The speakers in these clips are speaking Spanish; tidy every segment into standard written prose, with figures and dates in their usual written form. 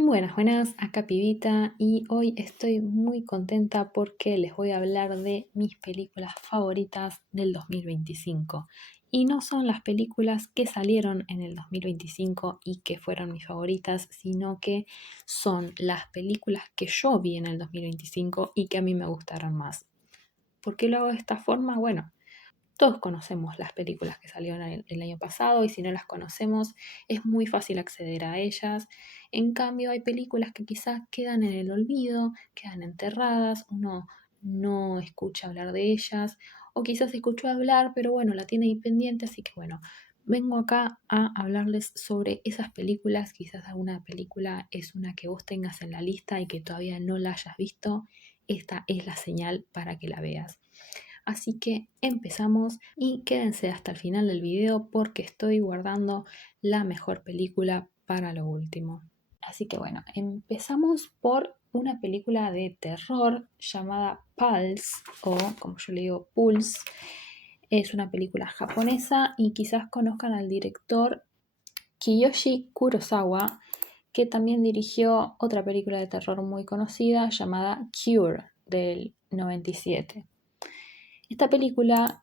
Buenas, buenas, acá Pibita y hoy estoy muy contenta porque les voy a hablar de mis películas favoritas del 2025. Y no son las películas que salieron en el 2025 y que fueron mis favoritas, sino que son las películas que yo vi en el 2025 y que a mí me gustaron más. ¿Por qué lo hago de esta forma? Bueno, todos conocemos las películas que salieron el año pasado y si no las conocemos es muy fácil acceder a ellas. En cambio hay películas que quizás quedan en el olvido, quedan enterradas, uno no escucha hablar de ellas o quizás escuchó hablar pero bueno, la tiene ahí pendiente, así que bueno, vengo acá a hablarles sobre esas películas. Quizás alguna película es una que vos tengas en la lista y que todavía no la hayas visto. Esta es la señal para que la veas. Así que empezamos y quédense hasta el final del video porque estoy guardando la mejor película para lo último. Así que bueno, empezamos por una película de terror llamada Pulse, o como yo le digo, Pulse. Es una película japonesa y quizás conozcan al director Kiyoshi Kurosawa, que también dirigió otra película de terror muy conocida llamada Cure del 97. Esta película,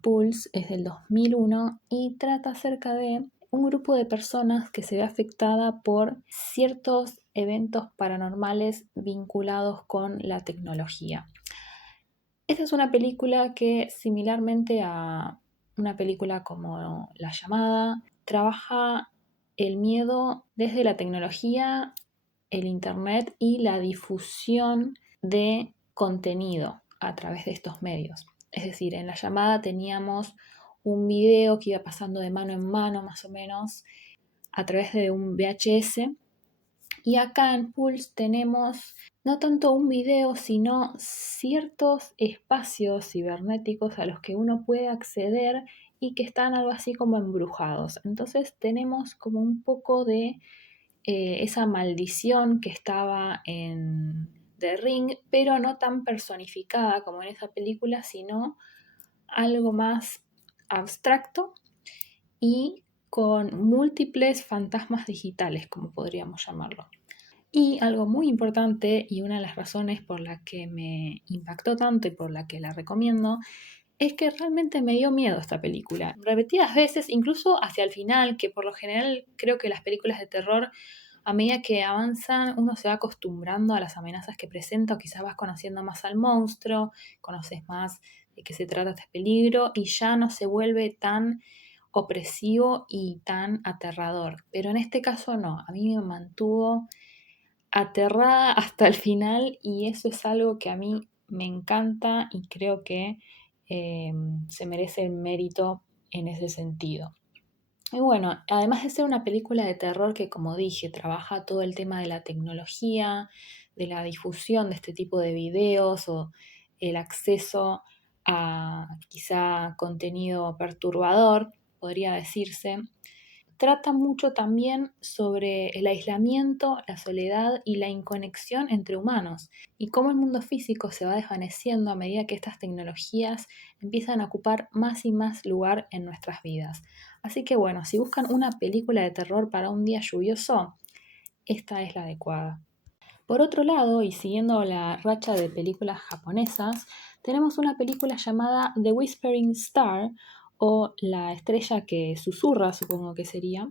Pulse, es del 2001 y trata acerca de un grupo de personas que se ve afectada por ciertos eventos paranormales vinculados con la tecnología. Esta es una película que, similarmente a una película como La Llamada, trabaja el miedo desde la tecnología, el internet y la difusión de contenido a través de estos medios. Es decir, en La Llamada teníamos un video que iba pasando de mano en mano más o menos a través de un VHS, y acá en Pulse tenemos no tanto un video, sino ciertos espacios cibernéticos a los que uno puede acceder y que están algo así como embrujados. Entonces tenemos como un poco de esa maldición que estaba en The Ring, pero no tan personificada como en esa película, sino algo más abstracto y con múltiples fantasmas digitales, como podríamos llamarlo. Y algo muy importante y una de las razones por la que me impactó tanto y por la que la recomiendo es que realmente me dio miedo esta película. Repetidas veces, incluso hacia el final, que por lo general creo que las películas de terror, a medida que avanzan, uno se va acostumbrando a las amenazas que presenta o quizás vas conociendo más al monstruo, conoces más de qué se trata este peligro y ya no se vuelve tan opresivo y tan aterrador. Pero en este caso no, a mí me mantuvo aterrada hasta el final y eso es algo que a mí me encanta y creo que se merece el mérito en ese sentido. Y bueno, además de ser una película de terror que, como dije, trabaja todo el tema de la tecnología, de la difusión de este tipo de videos o el acceso a quizá contenido perturbador, podría decirse, trata mucho también sobre el aislamiento, la soledad y la inconexión entre humanos y cómo el mundo físico se va desvaneciendo a medida que estas tecnologías empiezan a ocupar más y más lugar en nuestras vidas. Así que bueno, si buscan una película de terror para un día lluvioso, esta es la adecuada. Por otro lado, y siguiendo la racha de películas japonesas, tenemos una película llamada The Whispering Star, o La estrella que susurra, supongo que sería,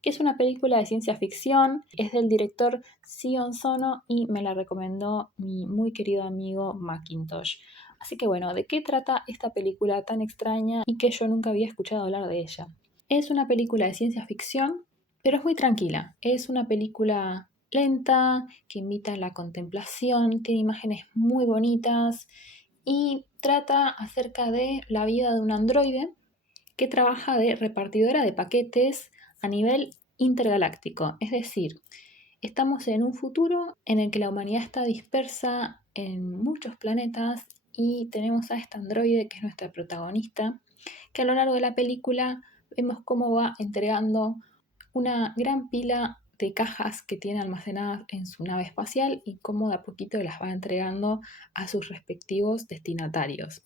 que es una película de ciencia ficción, es del director Sion Sono y me la recomendó mi muy querido amigo Macintosh. Así que bueno, ¿de qué trata esta película tan extraña y que yo nunca había escuchado hablar de ella? Es una película de ciencia ficción, pero es muy tranquila. Es una película lenta, que invita a la contemplación, tiene imágenes muy bonitas y trata acerca de la vida de un androide que trabaja de repartidora de paquetes a nivel intergaláctico. Es decir, estamos en un futuro en el que la humanidad está dispersa en muchos planetas y tenemos a este androide que es nuestra protagonista, que a lo largo de la película vemos cómo va entregando una gran pila de cajas que tiene almacenadas en su nave espacial y cómo de a poquito las va entregando a sus respectivos destinatarios.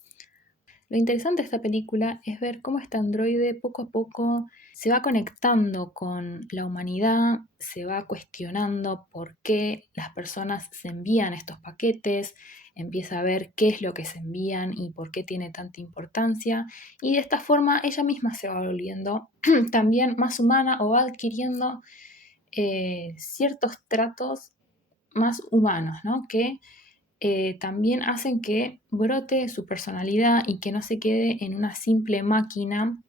Lo interesante de esta película es ver cómo este androide poco a poco se va conectando con la humanidad, se va cuestionando por qué las personas se envían estos paquetes, empieza a ver qué es lo que se envían y por qué tiene tanta importancia, y de esta forma ella misma se va volviendo también más humana o va adquiriendo ciertos tratos más humanos, ¿no? Que también hacen que brote su personalidad y que no se quede en una simple máquina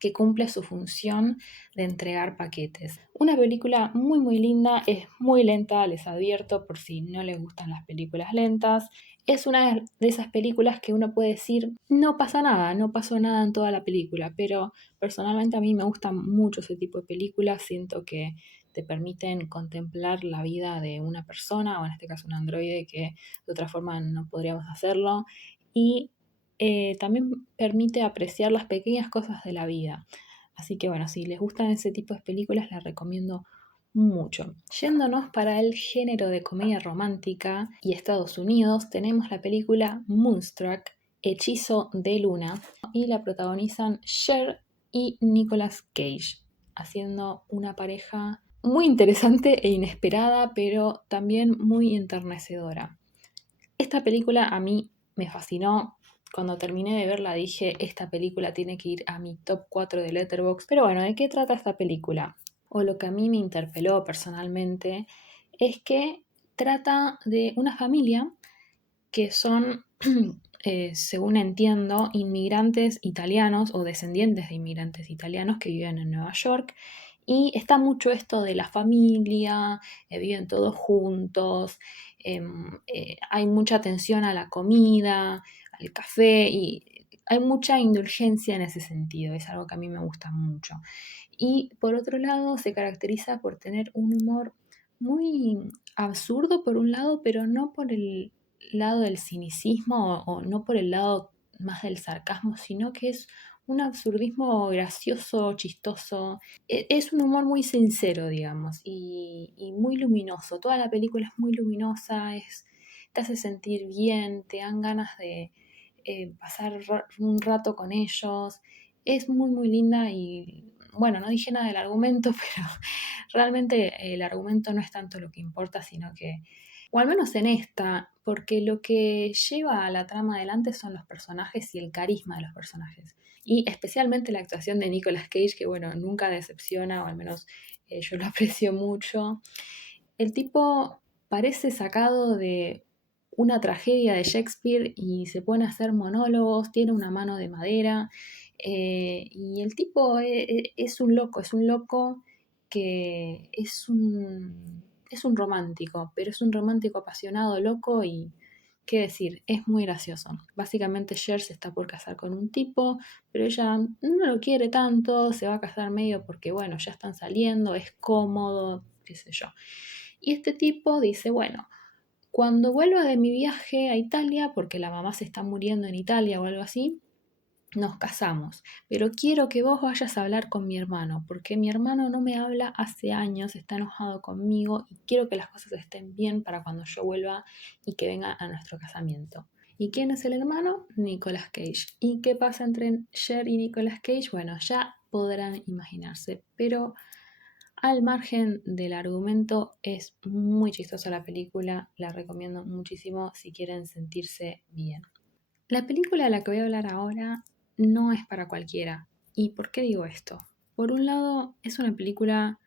que cumple su función de entregar paquetes. Una película muy muy linda, es muy lenta, les advierto por si no les gustan las películas lentas. Es una de esas películas que uno puede decir, no pasa nada, no pasó nada en toda la película, pero personalmente a mí me gustan mucho ese tipo de películas, siento que te permiten contemplar la vida de una persona, o en este caso un androide, que de otra forma no podríamos hacerlo, y también permite apreciar las pequeñas cosas de la vida. Así que bueno, si les gustan ese tipo de películas, las recomiendo mucho. Yéndonos para el género de comedia romántica y Estados Unidos, tenemos la película Moonstruck, Hechizo de Luna, y la protagonizan Cher y Nicolas Cage, haciendo una pareja muy interesante e inesperada, pero también muy enternecedora. Esta película a mí me fascinó. Cuando terminé de verla dije, esta película tiene que ir a mi top 4 de Letterboxd. Pero bueno, ¿de qué trata esta película? O lo que a mí me interpeló personalmente es que trata de una familia que son, según entiendo, inmigrantes italianos o descendientes de inmigrantes italianos que viven en Nueva York. Y está mucho esto de la familia, viven todos juntos, hay mucha atención a la comida, al café y hay mucha indulgencia en ese sentido, es algo que a mí me gusta mucho. Y por otro lado se caracteriza por tener un humor muy absurdo por un lado, pero no por el lado del cinicismo o no por el lado más del sarcasmo, sino que es un absurdismo gracioso, chistoso. Es un humor muy sincero, digamos, y muy luminoso. Toda la película es muy luminosa, te hace sentir bien, te dan ganas de pasar un rato con ellos. Es muy, muy linda y bueno, no dije nada del argumento, pero realmente el argumento no es tanto lo que importa, sino que, o al menos en esta, porque lo que lleva a la trama adelante son los personajes y el carisma de los personajes. Y especialmente la actuación de Nicolas Cage, que bueno, nunca decepciona, o al menos yo lo aprecio mucho. El tipo parece sacado de una tragedia de Shakespeare y se pone a hacer monólogos, tiene una mano de madera, y el tipo es un loco que es un romántico, pero es un romántico apasionado, loco y, qué decir, es muy gracioso. Básicamente Cher se está por casar con un tipo, pero ella no lo quiere tanto, se va a casar medio porque, bueno, ya están saliendo, es cómodo, qué sé yo. Y este tipo dice, bueno, cuando vuelva de mi viaje a Italia, porque la mamá se está muriendo en Italia o algo así, nos casamos, pero quiero que vos vayas a hablar con mi hermano, porque mi hermano no me habla hace años, está enojado conmigo y quiero que las cosas estén bien para cuando yo vuelva y que venga a nuestro casamiento. ¿Y quién es el hermano? Nicolas Cage. ¿Y qué pasa entre Cher y Nicolas Cage? Bueno, ya podrán imaginarse, pero al margen del argumento es muy chistosa la película, la recomiendo muchísimo si quieren sentirse bien. La película de la que voy a hablar ahora no es para cualquiera. ¿Y por qué digo esto? Por un lado, es una película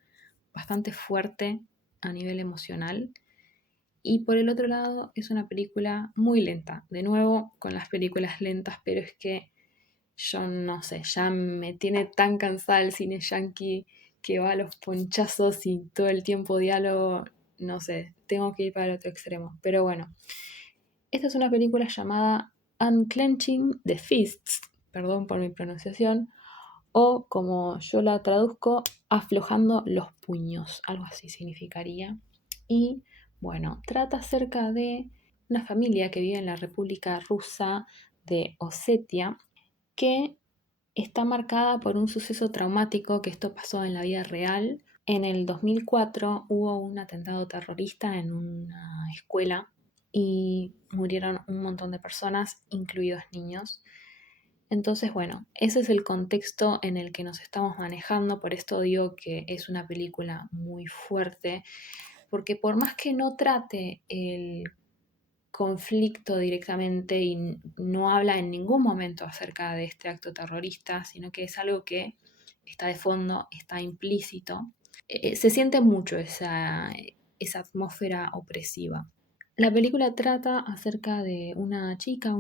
bastante fuerte a nivel emocional y por el otro lado es una película muy lenta. De nuevo, con las películas lentas, pero es que yo no sé, ya me tiene tan cansada el cine yankee que va a los ponchazos y todo el tiempo diálogo, no sé, tengo que ir para el otro extremo. Pero bueno, esta es una película llamada Unclenching the Fists, perdón por mi pronunciación, o como yo la traduzco, aflojando los puños, algo así significaría. Y bueno, trata acerca de una familia que vive en la República Rusa de Osetia, que está marcada por un suceso traumático que esto pasó en la vida real. En el 2004 hubo un atentado terrorista en una escuela y murieron un montón de personas, incluidos niños. Entonces, bueno, ese es el contexto en el que nos estamos manejando, por esto digo que es una película muy fuerte, porque por más que no trate el conflicto directamente y no habla en ningún momento acerca de este acto terrorista, sino que es algo que está de fondo, está implícito, se siente mucho esa atmósfera opresiva. La película trata acerca de una chica,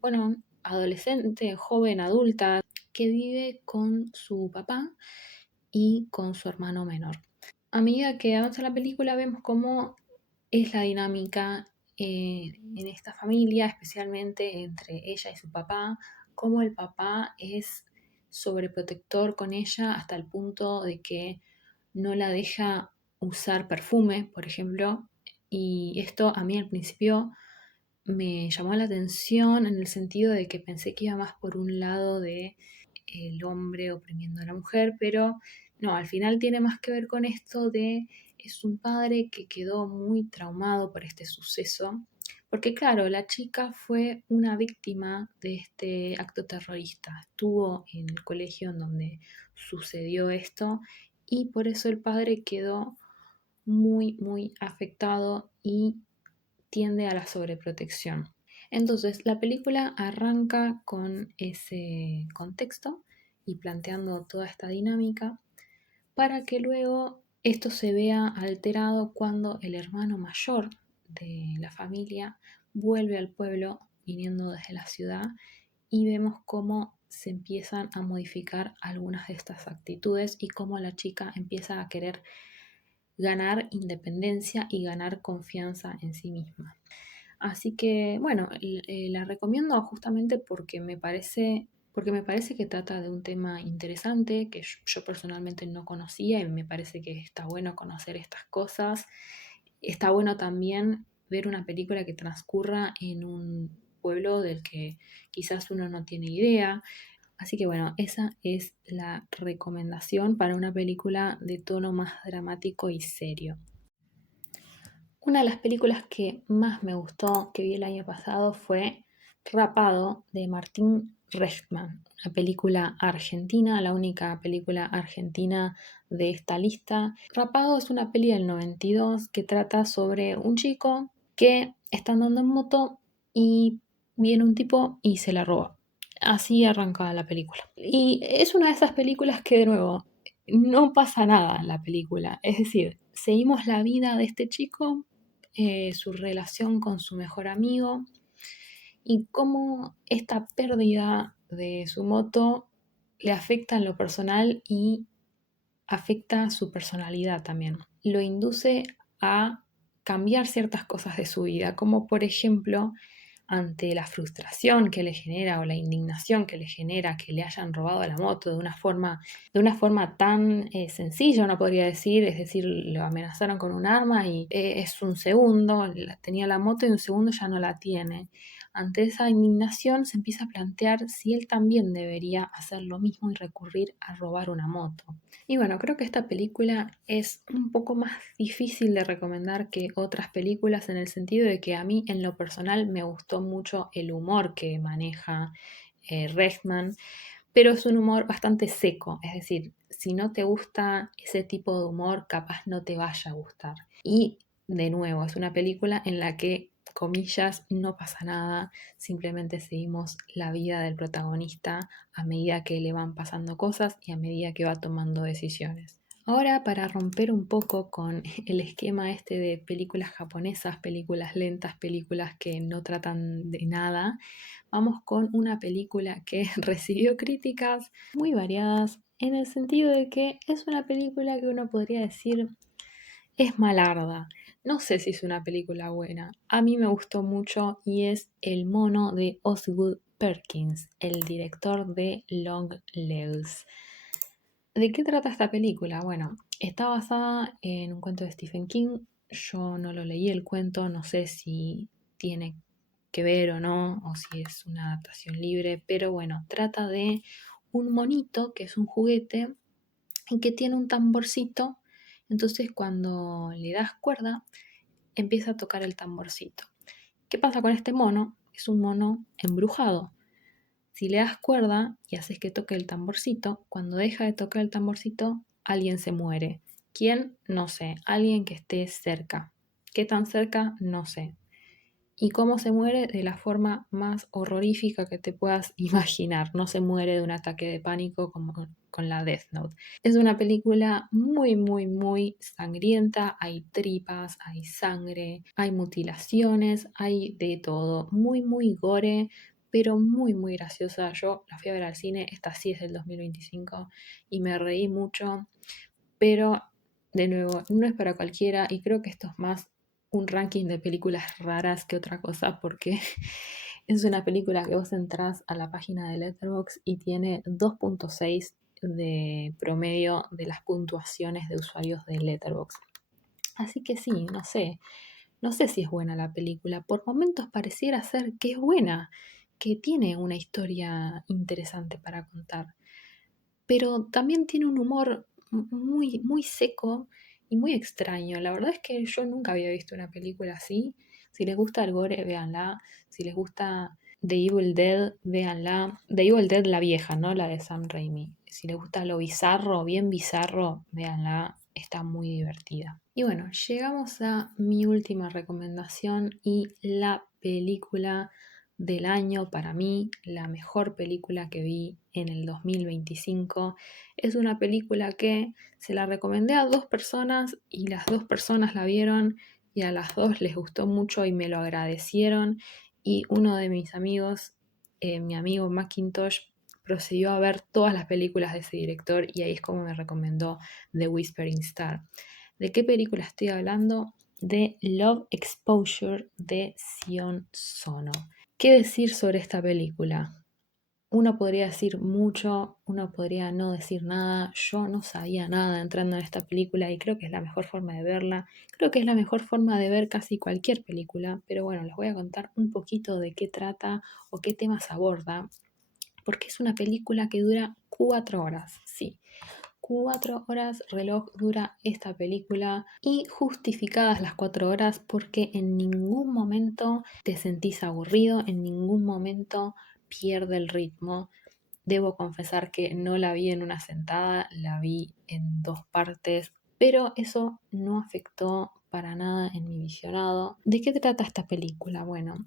bueno, adolescente, joven, adulta, que vive con su papá y con su hermano menor. A medida que avanza la película vemos cómo es la dinámica en esta familia, especialmente entre ella y su papá, cómo el papá es sobreprotector con ella hasta el punto de que no la deja usar perfume, por ejemplo, y esto a mí al principio me llamó la atención en el sentido de que pensé que iba más por un lado de el hombre oprimiendo a la mujer, pero no, al final tiene más que ver con esto de es un padre que quedó muy traumado por este suceso, porque claro, la chica fue una víctima de este acto terrorista, estuvo en el colegio en donde sucedió esto y por eso el padre quedó muy, muy afectado y tiende a la sobreprotección. Entonces, la película arranca con ese contexto y planteando toda esta dinámica para que luego esto se vea alterado cuando el hermano mayor de la familia vuelve al pueblo viniendo desde la ciudad y vemos cómo se empiezan a modificar algunas de estas actitudes y cómo la chica empieza a querer ganar independencia y ganar confianza en sí misma. Así que, bueno, la recomiendo justamente porque me parece que trata de un tema interesante que yo personalmente no conocía y me parece que está bueno conocer estas cosas. Está bueno también ver una película que transcurra en un pueblo del que quizás uno no tiene idea. Así que bueno, esa es la recomendación para una película de tono más dramático y serio. Una de las películas que más me gustó que vi el año pasado fue Rapado de Martín Rechtman, una película argentina, la única película argentina de esta lista. Rapado es una peli del 92 que trata sobre un chico que está andando en moto y viene un tipo y se la roba. Así arranca la película. Y es una de esas películas que de nuevo no pasa nada en la película. Es decir, seguimos la vida de este chico, su relación con su mejor amigo y cómo esta pérdida de su moto le afecta en lo personal y afecta su personalidad también. Lo induce a cambiar ciertas cosas de su vida, como por ejemplo ante la frustración que le genera o la indignación que le genera que le hayan robado la moto de una forma tan sencilla, uno podría decir, es decir, lo amenazaron con un arma y es un segundo, tenía la moto y un segundo ya no la tiene. Ante esa indignación se empieza a plantear si él también debería hacer lo mismo y recurrir a robar una moto. Y bueno, creo que esta película es un poco más difícil de recomendar que otras películas en el sentido de que a mí en lo personal me gustó mucho el humor que maneja Rechtman, pero es un humor bastante seco, es decir, si no te gusta ese tipo de humor, capaz no te vaya a gustar. Y de nuevo, es una película en la que, comillas, no pasa nada, simplemente seguimos la vida del protagonista a medida que le van pasando cosas y a medida que va tomando decisiones. Ahora, para romper un poco con el esquema este de películas japonesas, películas lentas, películas que no tratan de nada, vamos con una película que recibió críticas muy variadas en el sentido de que es una película que uno podría decir es malarda. No sé si es una película buena. A mí me gustó mucho y es El mono de Osgood Perkins, el director de Long Legs. ¿De qué trata esta película? Bueno, está basada en un cuento de Stephen King. Yo no lo leí el cuento, no sé si tiene que ver o no, o si es una adaptación libre, pero bueno, trata de un monito que es un juguete y que tiene un tamborcito. Entonces cuando le das cuerda, empieza a tocar el tamborcito. ¿Qué pasa con este mono? Es un mono embrujado. Si le das cuerda y haces que toque el tamborcito, cuando deja de tocar el tamborcito, alguien se muere. ¿Quién? No sé. Alguien que esté cerca. ¿Qué tan cerca? No sé. ¿Y cómo se muere? De la forma más horrorífica que te puedas imaginar. No se muere de un ataque de pánico como con la Death Note. Es una película muy, muy, muy sangrienta. Hay tripas, hay sangre, hay mutilaciones, hay de todo. Muy, muy gore, pero muy, muy graciosa. Yo la fui a ver al cine, esta sí es del 2025 y me reí mucho, pero de nuevo, no es para cualquiera y creo que esto es más un ranking de películas raras que otra cosa porque es una película que vos entrás a la página de Letterboxd y tiene 2.6 de promedio de las puntuaciones de usuarios de Letterboxd. Así que sí, no sé si es buena la película. Por momentos pareciera ser que es buena, que tiene una historia interesante para contar, pero también tiene un humor muy, muy seco y muy extraño. La verdad es que yo nunca había visto una película así. Si les gusta el gore, véanla. Si les gusta The Evil Dead, véanla. The Evil Dead, la vieja, ¿no? La de Sam Raimi. Si les gusta lo bizarro, bien bizarro, véanla. Está muy divertida. Y bueno, llegamos a mi última recomendación y la película del año para mí, la mejor película que vi en el 2025. Es una película que se la recomendé a 2 personas y las 2 personas la vieron y a las 2 les gustó mucho y me lo agradecieron. Y uno de mis amigos, mi amigo Macintosh, procedió a ver todas las películas de ese director y ahí es como me recomendó The Whispering Star. ¿De qué película estoy hablando? De Love Exposure de Sion Sono. ¿Qué decir sobre esta película? Uno podría decir mucho, uno podría no decir nada. Yo no sabía nada entrando en esta película y creo que es la mejor forma de verla. Creo que es la mejor forma de ver casi cualquier película, pero bueno, les voy a contar un poquito de qué trata o qué temas aborda, porque es una película que dura 4 horas, sí. 4 horas reloj dura esta película y justificadas las 4 horas porque en ningún momento te sentís aburrido, en ningún momento pierde el ritmo. Debo confesar que no la vi en una sentada, la vi en 2 partes, pero eso no afectó para nada en mi visionado. ¿De qué trata esta película? Bueno,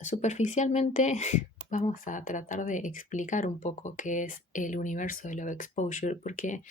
superficialmente vamos a tratar de explicar un poco qué es el universo de Love Exposure, porque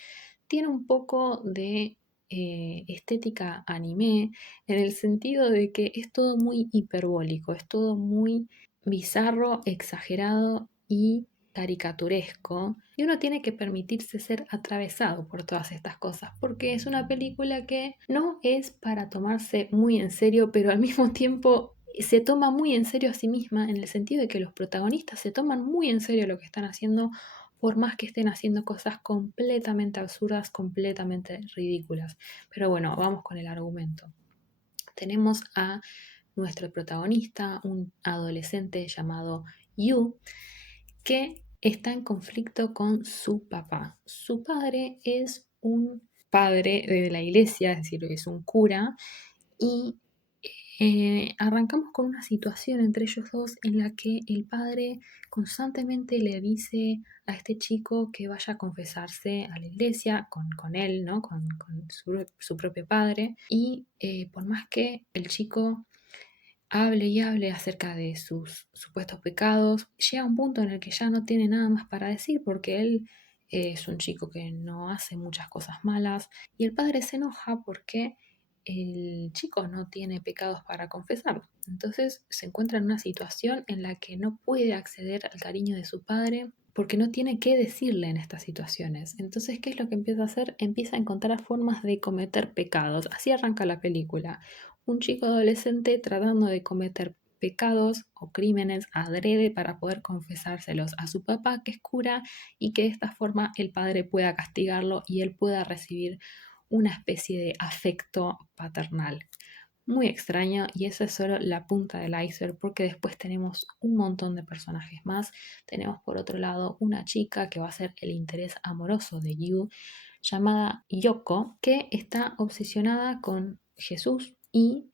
tiene un poco de estética anime, en el sentido de que es todo muy hiperbólico, es todo muy bizarro, exagerado y caricaturesco. Y uno tiene que permitirse ser atravesado por todas estas cosas, porque es una película que no es para tomarse muy en serio, pero al mismo tiempo se toma muy en serio a sí misma, en el sentido de que los protagonistas se toman muy en serio lo que están haciendo, por más que estén haciendo cosas completamente absurdas, completamente ridículas. Pero bueno, vamos con el argumento. Tenemos a nuestro protagonista, un adolescente llamado Yu, que está en conflicto con su papá. Su padre es un padre de la iglesia, es decir, es un cura, y arrancamos con una situación entre ellos dos en la que el padre constantemente le dice a este chico que vaya a confesarse a la iglesia con él, ¿no? Con su propio padre. Y por más que el chico hable y hable acerca de sus supuestos pecados, llega un punto en el que ya no tiene nada más para decir porque él es un chico que no hace muchas cosas malas y el padre se enoja porque el chico no tiene pecados para confesar. Entonces se encuentra en una situación en la que no puede acceder al cariño de su padre porque no tiene qué decirle en estas situaciones. Entonces, ¿qué es lo que empieza a hacer? Empieza a encontrar formas de cometer pecados. Así arranca la película. Un chico adolescente tratando de cometer pecados o crímenes adrede para poder confesárselos a su papá, que es cura, y que de esta forma el padre pueda castigarlo y él pueda recibir una especie de afecto paternal. Muy extraño, y eso es solo la punta del iceberg porque después tenemos un montón de personajes más. Tenemos por otro lado una chica que va a ser el interés amoroso de Yu, llamada Yoko, que está obsesionada con Jesús y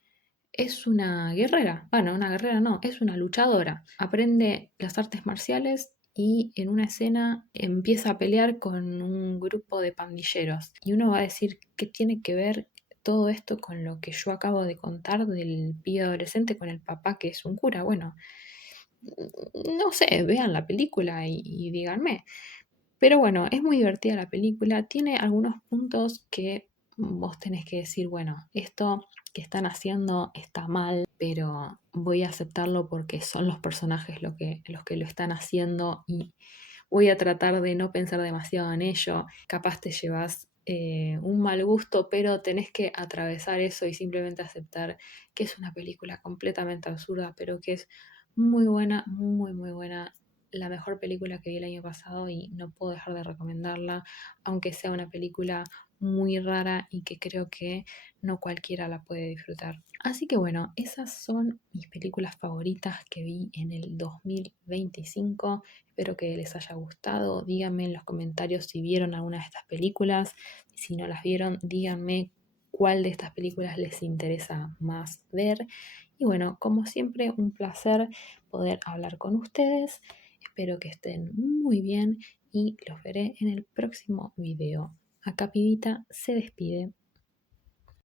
es una guerrera. Bueno, una guerrera no, es una luchadora. Aprende las artes marciales y en una escena empieza a pelear con un grupo de pandilleros. Y uno va a decir, ¿qué tiene que ver todo esto con lo que yo acabo de contar del pibe adolescente con el papá que es un cura? Bueno, no sé, vean la película y díganme. Pero bueno, es muy divertida la película, tiene algunos puntos que vos tenés que decir, bueno, esto que están haciendo está mal, pero voy a aceptarlo porque son los personajes los que lo están haciendo y voy a tratar de no pensar demasiado en ello. Capaz te llevas un mal gusto, pero tenés que atravesar eso y simplemente aceptar que es una película completamente absurda, pero que es muy buena, muy, muy buena. La mejor película que vi el año pasado y no puedo dejar de recomendarla, aunque sea una película muy rara y que creo que no cualquiera la puede disfrutar. Así que bueno, esas son mis películas favoritas que vi en el 2025. Espero que les haya gustado. Díganme en los comentarios si vieron alguna de estas películas. Si no las vieron, díganme cuál de estas películas les interesa más ver. Y bueno, como siempre, un placer poder hablar con ustedes. Espero que estén muy bien y los veré en el próximo video. Acá Pibita se despide.